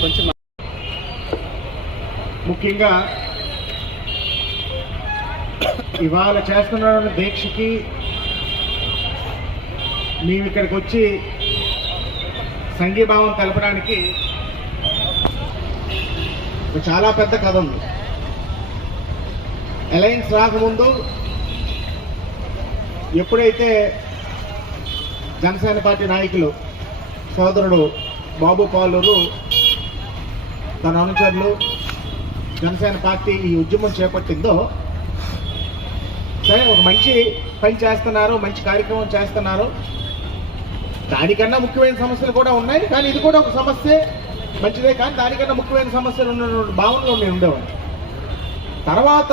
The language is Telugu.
కొంచెం ముఖ్యంగా ఇవాళ చేస్తున్న దీక్షకి మేము ఇక్కడికి వచ్చి సంఘీభావం తెలపడానికి చాలా పెద్ద కథ ఉంది. అలయన్స్ రాకముందు ఎప్పుడైతే జనసేన పార్టీ నాయకులు సోదరుడు బాబు పాలూరు తన అనుచరులు జనసేన పార్టీ ఈ ఉద్యమం చేపట్టిందో సరే ఒక మంచి పని చేస్తున్నారు మంచి కార్యక్రమం చేస్తున్నారు. దానికన్నా ముఖ్యమైన సమస్యలు కూడా ఉన్నాయి కానీ ఇది కూడా ఒక సమస్య. మంచిదే కానీ దానికన్నా ముఖ్యమైన సమస్యలు ఉన్న భావనలో నేను ఉండేవాడిని తర్వాత